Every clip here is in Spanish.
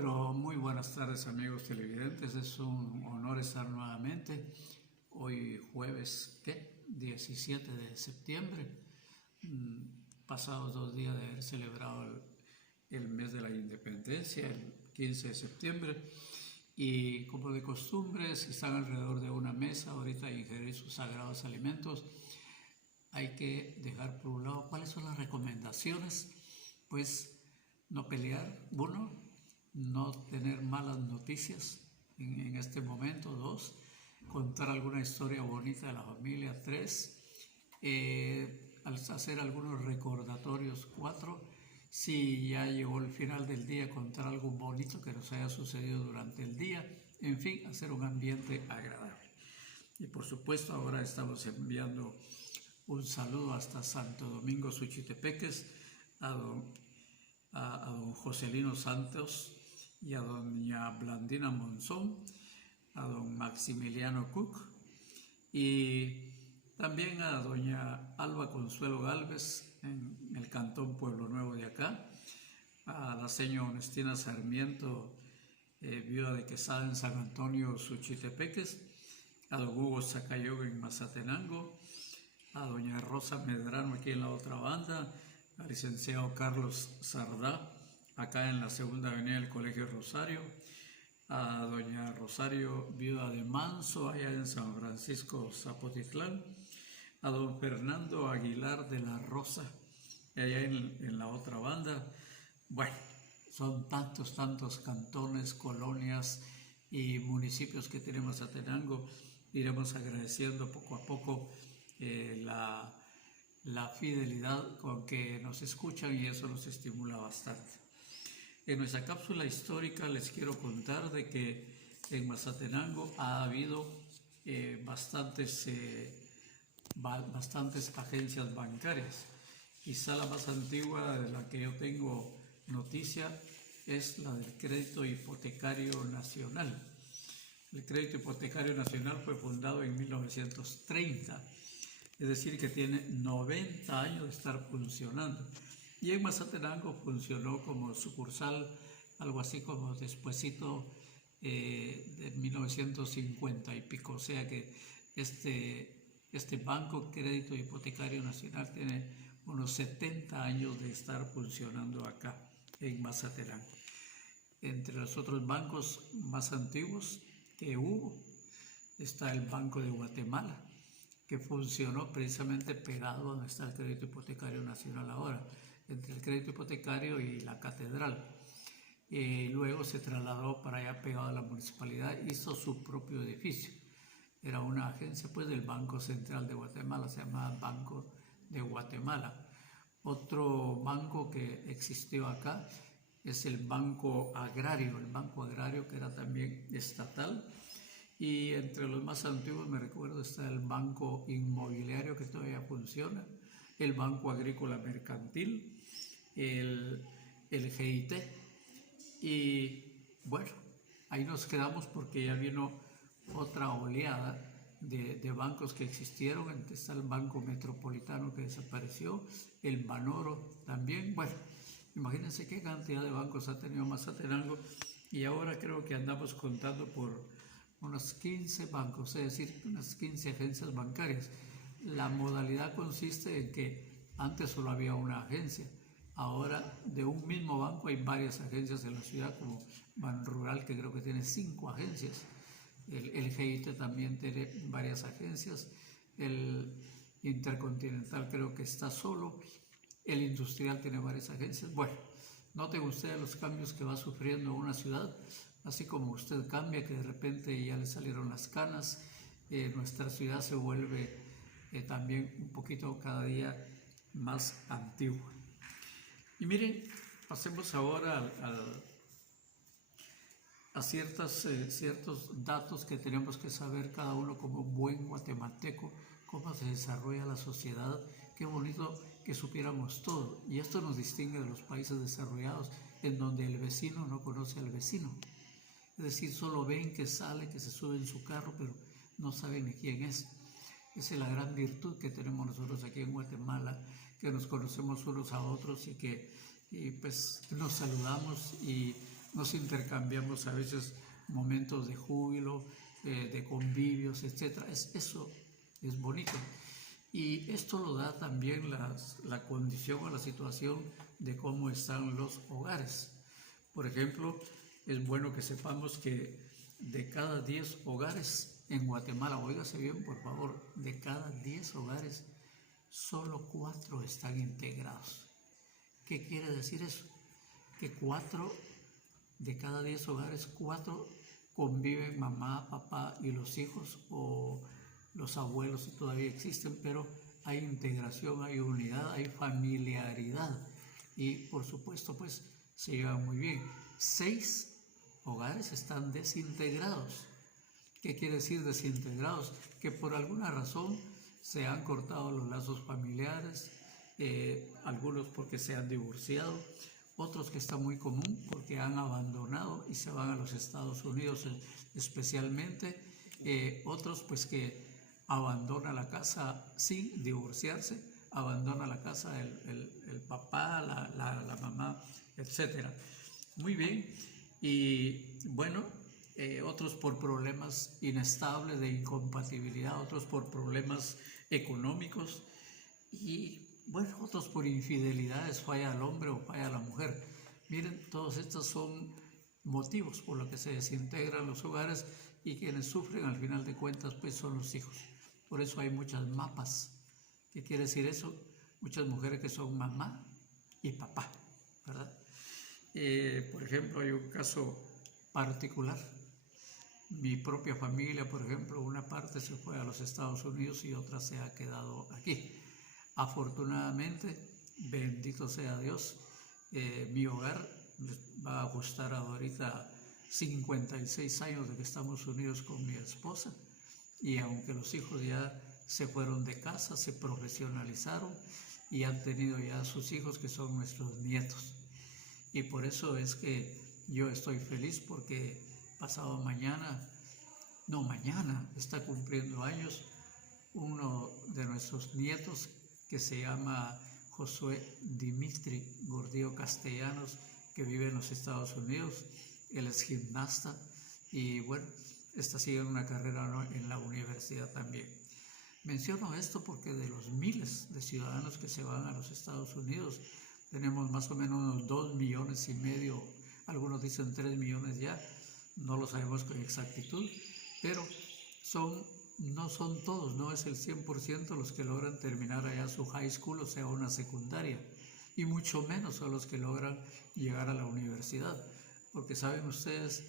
Pero muy buenas tardes, amigos televidentes. Es un honor estar nuevamente hoy jueves 17 de septiembre, pasados 2 días de haber celebrado el mes de la independencia, el 15 de septiembre. Y como de costumbre, si están alrededor de una mesa ahorita a ingerir sus sagrados alimentos, hay que dejar por un lado cuáles son las recomendaciones. Pues no pelear, uno, no tener malas noticias en este momento, dos, contar alguna historia bonita de la familia, tres, hacer algunos recordatorios, cuatro, si ya llegó el final del día, contar algo bonito que nos haya sucedido durante el día, en fin, hacer un ambiente agradable. Y por supuesto ahora estamos enviando un saludo hasta Santo Domingo, Suchitepeques, a don Joselino Santos y a doña Blandina Monzón, a don Maximiliano Cook y también a doña Alba Consuelo Gálvez en el cantón Pueblo Nuevo de acá, a la señora Onestina Sarmiento, viuda de Quesada en San Antonio, Suchitepeques, a don Hugo Zacayoga en Mazatenango, a doña Rosa Medrano aquí en la otra banda, al licenciado Carlos Sardá, acá en la segunda avenida del Colegio Rosario, a doña Rosario, viuda de Manso, allá en San Francisco, Zapotitlán, a don Fernando Aguilar de la Rosa, allá en la otra banda. Bueno, son tantos cantones, colonias y municipios que tenemos Mazatenango. Iremos agradeciendo poco a poco la fidelidad con que nos escuchan y eso nos estimula bastante. En nuestra cápsula histórica les quiero contar de que en Mazatenango ha habido bastantes agencias bancarias. Quizá la más antigua de la que yo tengo noticia es la del Crédito Hipotecario Nacional. El Crédito Hipotecario Nacional fue fundado en 1930. Es decir, que tiene 90 años de estar funcionando. Y en Mazatenango funcionó como sucursal, algo así como despuesito de 1950 y pico. O sea que este Banco Crédito Hipotecario Nacional tiene unos 70 años de estar funcionando acá en Mazatenango. Entre los otros bancos más antiguos que hubo está el Banco de Guatemala, que funcionó precisamente pegado donde está el Crédito Hipotecario Nacional ahora, entre el Crédito Hipotecario y la Catedral. Luego se trasladó para allá pegado a la municipalidad, hizo su propio edificio. Era una agencia pues del Banco Central de Guatemala, se llamaba Banco de Guatemala. Otro banco que existió acá es el Banco Agrario que era también estatal. Y entre los más antiguos me recuerdo está el Banco Inmobiliario que todavía funciona, el Banco Agrícola Mercantil, el GIT. Y bueno, ahí nos quedamos porque ya vino otra oleada de bancos que existieron. Entonces está el Banco Metropolitano que desapareció, el Banoro también. Bueno, imagínense qué cantidad de bancos ha tenido Mazatenango y ahora creo que andamos contando por unos 15 bancos, es decir, unas 15 agencias bancarias. La modalidad consiste en que antes solo había una agencia, ahora de un mismo banco hay varias agencias en la ciudad, como Banrural, que creo que tiene 5 agencias, el GIT también tiene varias agencias, el Intercontinental creo que está solo, el Industrial tiene varias agencias. Bueno, noten ustedes los cambios que va sufriendo una ciudad, así como usted cambia, que de repente ya le salieron las canas, nuestra ciudad se vuelve también un poquito cada día más antigua. Y miren, pasemos ahora a ciertos datos que tenemos que saber cada uno como buen guatemalteco, cómo se desarrolla la sociedad. Qué bonito que supiéramos todo. Y esto nos distingue de los países desarrollados, en donde el vecino no conoce al vecino. Es decir, solo ven que sale, que se sube en su carro, pero no saben ni quién es. Esa es la gran virtud que tenemos nosotros aquí en Guatemala, que nos conocemos unos a otros y pues nos saludamos y nos intercambiamos a veces momentos de júbilo, de convivios, etc. Eso es bonito. Y esto lo da también la condición o la situación de cómo están los hogares. Por ejemplo, es bueno que sepamos que de cada 10 hogares en Guatemala, óigase bien por favor, de cada 10 hogares, solo 4 están integrados. ¿Qué quiere decir eso? Que 4 de cada 10 hogares, 4 conviven mamá, papá y los hijos, o los abuelos si todavía existen, pero hay integración, hay unidad, hay familiaridad y por supuesto pues se llevan muy bien. 6 hogares están desintegrados. ¿Qué quiere decir desintegrados? Que por alguna razón se han cortado los lazos familiares, algunos porque se han divorciado, otros que está muy común porque han abandonado y se van a los Estados Unidos especialmente, otros pues que abandona la casa sin divorciarse, abandona la casa el papá, la mamá, etc. Muy bien, y bueno, otros por problemas inestables de incompatibilidad, otros por problemas económicos y bueno, otros por infidelidades, falla el hombre o falla la mujer. Miren, todos estos son motivos por los que se desintegran los hogares y quienes sufren al final de cuentas pues son los hijos. Por eso hay muchas mapas. ¿Qué quiere decir eso? Muchas mujeres que son mamá y papá, ¿verdad? Por ejemplo, hay un caso particular. Mi propia familia, por ejemplo, una parte se fue a los Estados Unidos y otra se ha quedado aquí. Afortunadamente, bendito sea Dios, mi hogar va a ajustar ahorita 56 años de que estamos unidos con mi esposa, y aunque los hijos ya se fueron de casa, se profesionalizaron y han tenido ya sus hijos que son nuestros nietos. Y por eso es que yo estoy feliz porque pasado mañana está cumpliendo años uno de nuestros nietos que se llama Josué Dimitri Gordillo Castellanos, que vive en los Estados Unidos. Él es gimnasta y bueno, está siguiendo una carrera en la universidad también. Menciono esto porque de los miles de ciudadanos que se van a los Estados Unidos, tenemos más o menos unos 2,5 millones, algunos dicen 3 millones ya, no lo sabemos con exactitud, pero no son todos, no es el 100% los que logran terminar allá su high school, o sea, una secundaria, y mucho menos son los que logran llegar a la universidad, porque saben ustedes,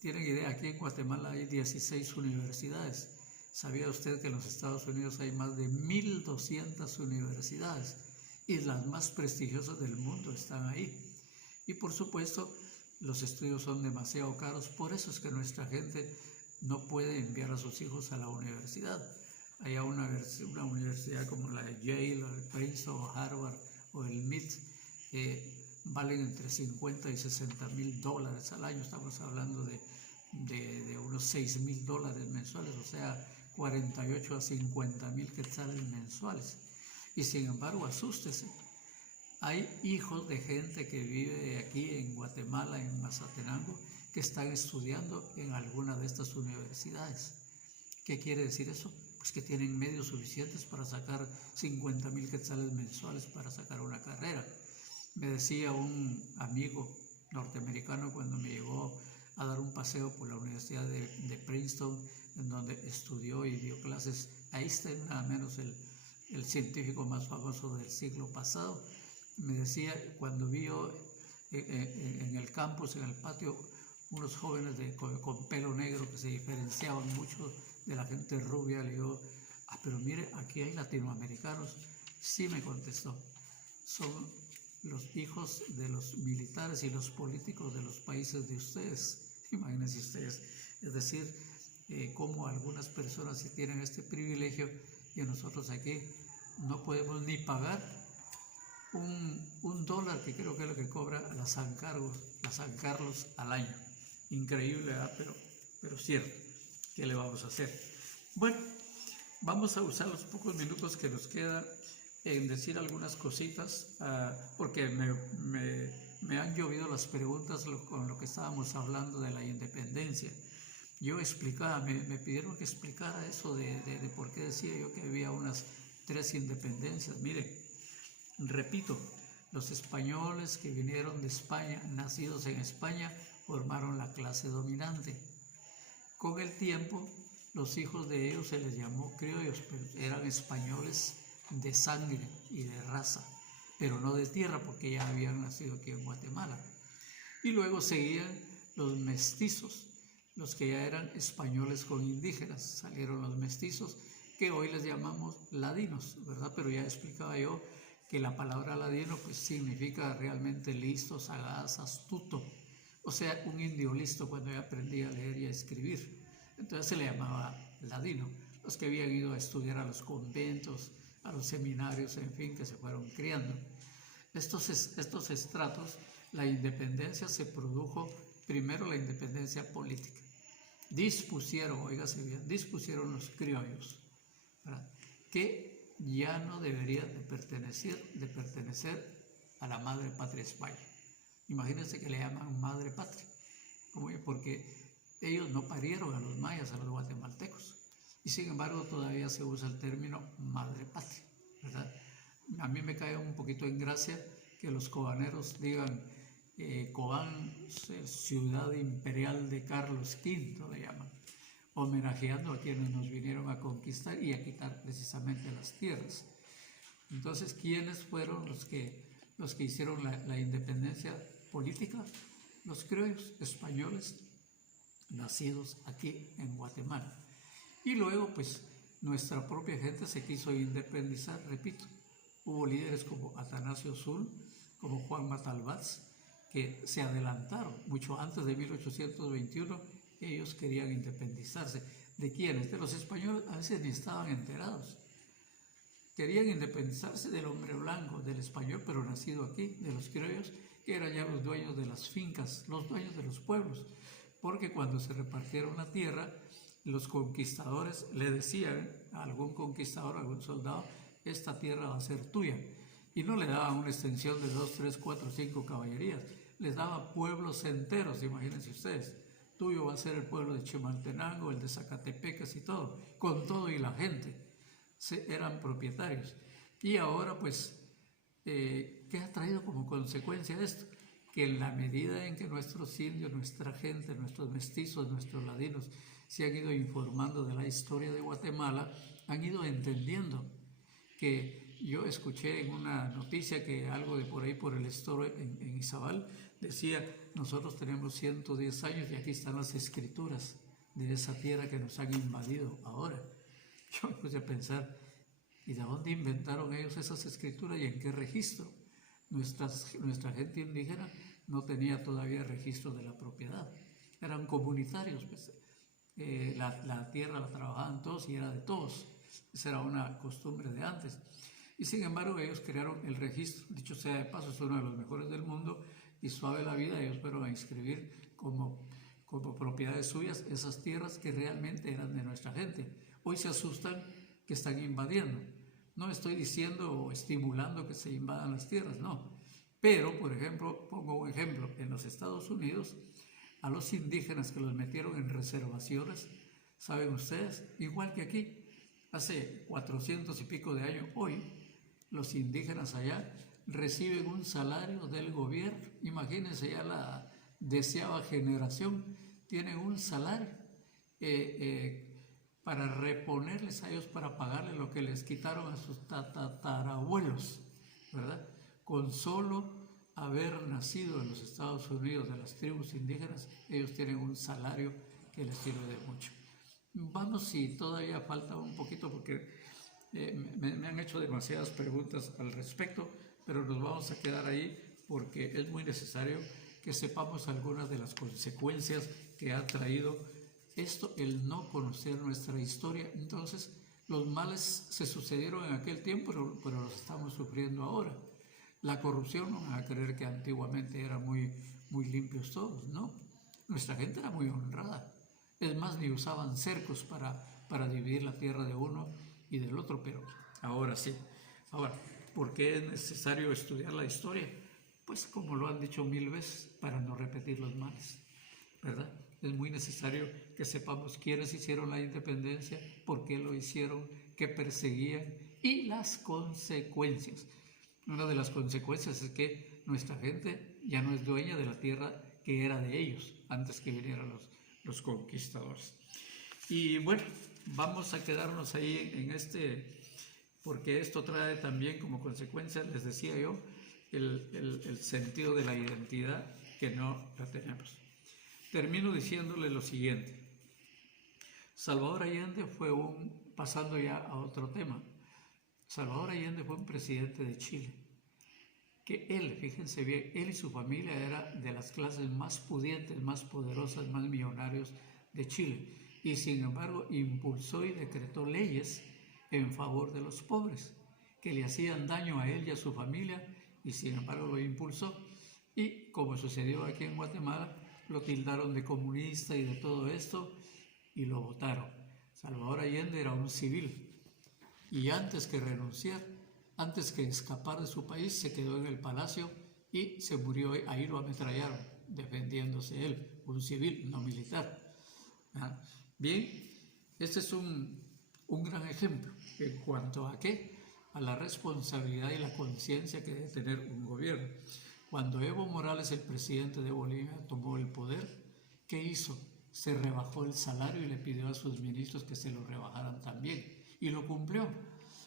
tienen idea, aquí en Guatemala hay 16 universidades. ¿Sabía usted que en los Estados Unidos hay más de 1,200 universidades? Y las más prestigiosas del mundo están ahí. Y por supuesto, los estudios son demasiado caros, por eso es que nuestra gente no puede enviar a sus hijos a la universidad. Hay una universidad como la de Yale, o el Princeton, o Harvard, o el MIT, valen entre 50 y 60 mil dólares al año. Estamos hablando de unos 6 mil dólares mensuales, o sea, 48 a 50 mil quetzales mensuales. Y sin embargo, asústese, hay hijos de gente que vive aquí en Guatemala, en Mazatenango, que están estudiando en alguna de estas universidades. ¿Qué quiere decir eso? Pues que tienen medios suficientes para sacar 50 mil quetzales mensuales para sacar una carrera. Me decía un amigo norteamericano cuando me llegó a dar un paseo por la Universidad de Princeton, en donde estudió y dio clases a Einstein, nada menos el científico más famoso del siglo pasado. Me decía, cuando vio en el campus, en el patio, unos jóvenes con pelo negro que se diferenciaban mucho de la gente rubia, le digo, pero mire, aquí hay latinoamericanos. Sí, me contestó, son los hijos de los militares y los políticos de los países de ustedes. Imagínense ustedes, es decir, cómo algunas personas sí tienen este privilegio y nosotros aquí no podemos ni pagar un dólar, que creo que es lo que cobra la San Carlos al año. Increíble, ¿verdad? Pero cierto. ¿Qué le vamos a hacer? Bueno, vamos a usar los pocos minutos que nos quedan en decir algunas cositas, porque me han llovido las preguntas con lo que estábamos hablando de la independencia. Yo explicaba, me pidieron que explicara eso de por qué decía yo que había unas 3 independencias. Miren, repito, los españoles que vinieron de España, nacidos en España, formaron la clase dominante. Con el tiempo, los hijos de ellos se les llamó criollos, pero eran españoles de sangre y de raza, pero no de tierra, porque ya habían nacido aquí en Guatemala. Y luego seguían los mestizos, los que ya eran españoles con indígenas. Salieron los mestizos, que hoy les llamamos ladinos, ¿verdad? Pero ya explicaba yo que la palabra ladino pues significa realmente listo, sagaz, astuto, o sea, un indio listo cuando ya aprendía a leer y a escribir. Entonces se le llamaba ladino, los que habían ido a estudiar a los conventos, a los seminarios, en fin, que se fueron criando. Estos estratos, la independencia se produjo, primero la independencia política. Dispusieron, óigase bien, dispusieron los criollos, ¿verdad?, que ya no deberían de pertenecer a la madre patria España. Imagínense que le llaman madre patria, porque ellos no parieron a los mayas, a los guatemaltecos, y sin embargo todavía se usa el término madre patria, ¿verdad? A mí me cae un poquito en gracia que los cobaneros digan Cobán, ciudad imperial de Carlos V, le llaman, homenajeando a quienes nos vinieron a conquistar y a quitar precisamente las tierras. Entonces, ¿quiénes fueron los que hicieron la independencia política? Los criollos españoles nacidos aquí en Guatemala. Y luego, pues, nuestra propia gente se quiso independizar, repito. Hubo líderes como Atanasio Sul, como Juan Matalbás, que se adelantaron mucho antes de 1821. Ellos querían independizarse. ¿De quiénes? De los españoles. A veces ni estaban enterados. Querían independizarse del hombre blanco, del español, pero nacido aquí, de los criollos, que eran ya los dueños de las fincas, los dueños de los pueblos. Porque cuando se repartieron la tierra, los conquistadores le decían a algún conquistador, a algún soldado, esta tierra va a ser tuya. Y no le daban una extensión de 2, 3, 4, 5 caballerías. Les daba pueblos enteros, imagínense ustedes. Tuyo va a ser el pueblo de Chimaltenango, el de Zacatepecas y todo, con todo y la gente. Eran propietarios. Y ahora, pues, ¿qué ha traído como consecuencia esto? Que en la medida en que nuestros indios, nuestra gente, nuestros mestizos, nuestros ladinos se han ido informando de la historia de Guatemala, han ido entendiendo que yo escuché en una noticia que algo de por ahí por el estero en Izabal decía, nosotros tenemos 110 años y aquí están las escrituras de esa tierra que nos han invadido ahora. Yo me puse a pensar, ¿y de dónde inventaron ellos esas escrituras y en qué registro? Nuestra gente indígena no tenía todavía registro de la propiedad. Eran comunitarios, pues. La tierra la trabajaban todos y era de todos. Esa era una costumbre de antes. Y sin embargo ellos crearon el registro. Dicho sea de paso, es uno de los mejores del mundo y suave la vida. Ellos fueron a inscribir como propiedades suyas esas tierras que realmente eran de nuestra gente. Hoy se asustan que están invadiendo. No estoy diciendo o estimulando que se invadan las tierras, no. Pero, por ejemplo, pongo un ejemplo, en los Estados Unidos, a los indígenas que los metieron en reservaciones, ¿saben ustedes? Igual que aquí, hace 400 y pico de años, hoy, los indígenas allá reciben un salario del gobierno. Imagínense, ya la 10ª generación tienen un salario para reponerles a ellos, para pagarles lo que les quitaron a sus tatarabuelos, ¿verdad? Con solo haber nacido en los Estados Unidos de las tribus indígenas, ellos tienen un salario que les sirve de mucho. Vamos, si todavía falta un poquito, porque me han hecho demasiadas preguntas al respecto, pero nos vamos a quedar ahí porque es muy necesario que sepamos algunas de las consecuencias que ha traído esto, el no conocer nuestra historia. Entonces, los males se sucedieron en aquel tiempo, pero los estamos sufriendo ahora. La corrupción, no van a creer que antiguamente eran muy limpios todos, ¿no? Nuestra gente era muy honrada. Es más, ni usaban cercos para dividir la tierra de uno y del otro, pero ahora sí. Ahora, ¿por qué es necesario estudiar la historia? pues como lo han dicho 1000 veces, para no repetir los males, ¿verdad? Es muy necesario que sepamos quiénes hicieron la independencia, por qué lo hicieron, qué perseguían y las consecuencias. Una de las consecuencias es que nuestra gente ya no es dueña de la tierra que era de ellos antes que vinieran los conquistadores. Y bueno, vamos a quedarnos ahí en porque esto trae también como consecuencia, les decía yo, el sentido de la identidad que no la tenemos. Termino diciéndole lo siguiente. Salvador Allende fue pasando ya a otro tema, Salvador Allende fue un presidente de Chile, que él, fíjense bien, él y su familia eran de las clases más pudientes, más poderosas, más millonarios de Chile, y sin embargo impulsó y decretó leyes en favor de los pobres, que le hacían daño a él y a su familia, y sin embargo lo impulsó. Y como sucedió aquí en Guatemala, lo tildaron de comunista y de todo esto, y lo votaron. Salvador Allende era un civil, y antes que renunciar, antes que escapar de su país, se quedó en el palacio y se murió. Ahí lo ametrallaron, defendiéndose él, un civil, no militar. Bien, este es un gran ejemplo en cuanto a qué, a la responsabilidad y la conciencia que debe tener un gobierno. Cuando Evo Morales, el presidente de Bolivia, tomó el poder, ¿qué hizo? Se rebajó el salario y le pidió a sus ministros que se lo rebajaran también, y lo cumplió.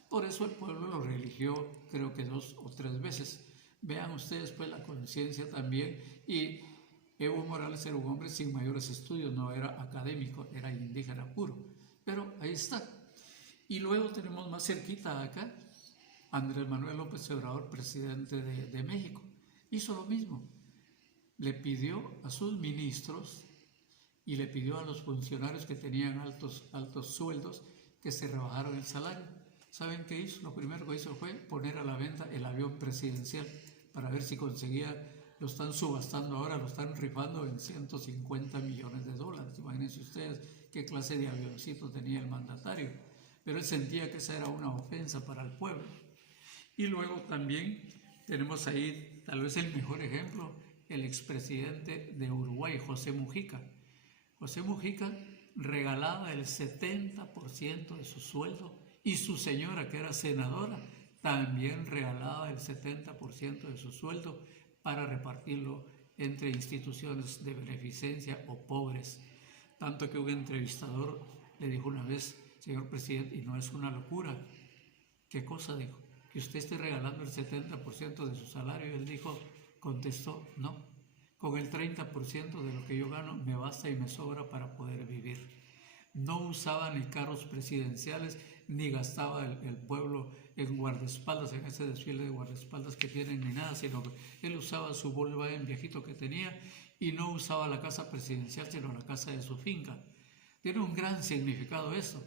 Por eso el pueblo lo reeligió, creo que 2 o 3 veces. Vean ustedes pues la conciencia también. Y Evo Morales era un hombre sin mayores estudios, no era académico, era indígena puro. Pero ahí está. Y luego tenemos más cerquita acá, Andrés Manuel López Obrador, presidente de México. Hizo lo mismo. Le pidió a sus ministros y le pidió a los funcionarios que tenían altos sueldos que se rebajaran el salario. ¿Saben qué hizo? Lo primero que hizo fue poner a la venta el avión presidencial para ver si conseguía. Lo están subastando ahora, lo están rifando en $150 millones. Imagínense ustedes qué clase de avioncito tenía el mandatario. Pero él sentía que esa era una ofensa para el pueblo. Y luego también tenemos ahí tal vez el mejor ejemplo, el expresidente de Uruguay, José Mujica. José Mujica regalaba el 70% de su sueldo, y su señora, que era senadora, también regalaba el 70% de su sueldo para repartirlo entre instituciones de beneficencia o pobres. Tanto que un entrevistador le dijo una vez: señor presidente, ¿y no es una locura? ¿Qué cosa? Dijo, que usted esté regalando el 70% de su salario. Y él contestó, no, con el 30% de lo que yo gano me basta y me sobra para poder vivir. No usaba ni carros presidenciales, ni gastaba el pueblo en guardaespaldas, en ese desfile de guardaespaldas que tienen, ni nada, sino que él usaba su Volkswagen viejito que tenía, y no usaba la casa presidencial, sino la casa de su finca. Tiene un gran significado esto.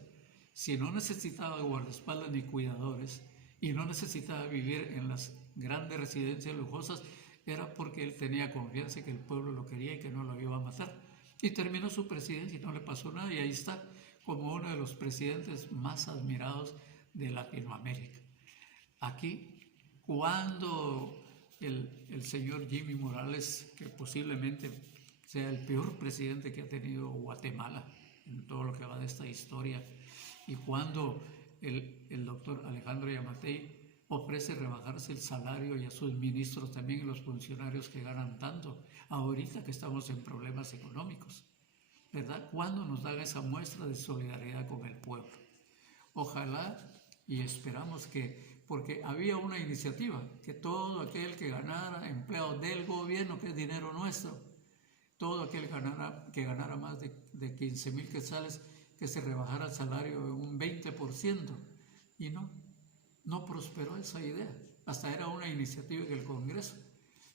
Si no necesitaba guardaespaldas ni cuidadores, y no necesitaba vivir en las grandes residencias lujosas, era porque él tenía confianza que el pueblo lo quería y que no lo iba a matar. Y terminó su presidencia y no le pasó nada, y ahí está, como uno de los presidentes más admirados de Latinoamérica. Aquí, cuando el señor Jimmy Morales, que posiblemente sea el peor presidente que ha tenido Guatemala en todo lo que va de esta historia, y cuando el doctor Alejandro Yamatei ofrece rebajarse el salario, y a sus ministros también, y los funcionarios que ganan tanto, ahorita que estamos en problemas económicos, ¿verdad? ¿Cuándo nos dan esa muestra de solidaridad con el pueblo? Ojalá, y esperamos que, porque había una iniciativa, que todo aquel que ganara, empleado del gobierno, que es dinero nuestro, todo aquel que ganara más de 15,000 quetzales, que se rebajara el salario en un 20%, y no prosperó esa idea. Hasta era una iniciativa en el Congreso.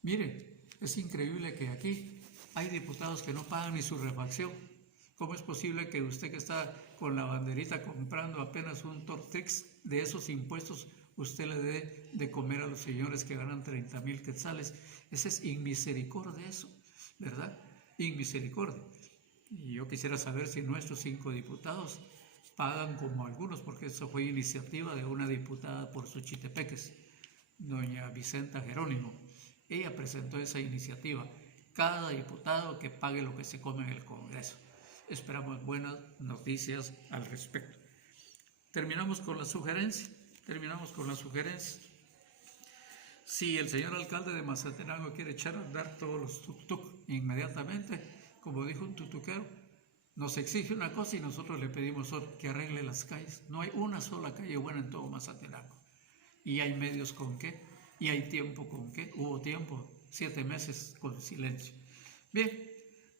Miren, es increíble que aquí hay diputados que no pagan ni su refacción. ¿Cómo es posible que usted, que está con la banderita comprando apenas un Tortrix de esos impuestos, usted le dé de comer a los señores que ganan 30,000 quetzales? Esa es inmisericordia, eso, ¿verdad? Inmisericordia. Y yo quisiera saber si nuestros 5 diputados pagan como algunos, porque eso fue iniciativa de una diputada por Xochitepeques, doña Vicenta Jerónimo. Ella presentó esa iniciativa. Cada diputado que pague lo que se come en el Congreso. Esperamos buenas noticias al respecto. Terminamos con la sugerencia. Si el señor alcalde de Mazatenango quiere echar a andar todos los tuk-tuk inmediatamente, como dijo un tutuquero, nos exige una cosa y nosotros le pedimos que arregle las calles. No hay una sola calle buena en todo Mazatenango. Y hay medios con qué, y hay tiempo con qué. Hubo tiempo, 7 meses con silencio. Bien,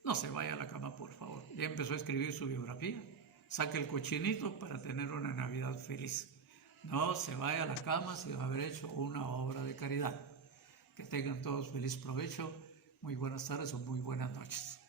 no se vaya a la cama, por favor. Ya empezó a escribir su biografía. Saque el cochinito para tener una Navidad feliz. No se vaya a la cama sin haber hecho una obra de caridad. Que tengan todos feliz provecho. Muy buenas tardes o muy buenas noches.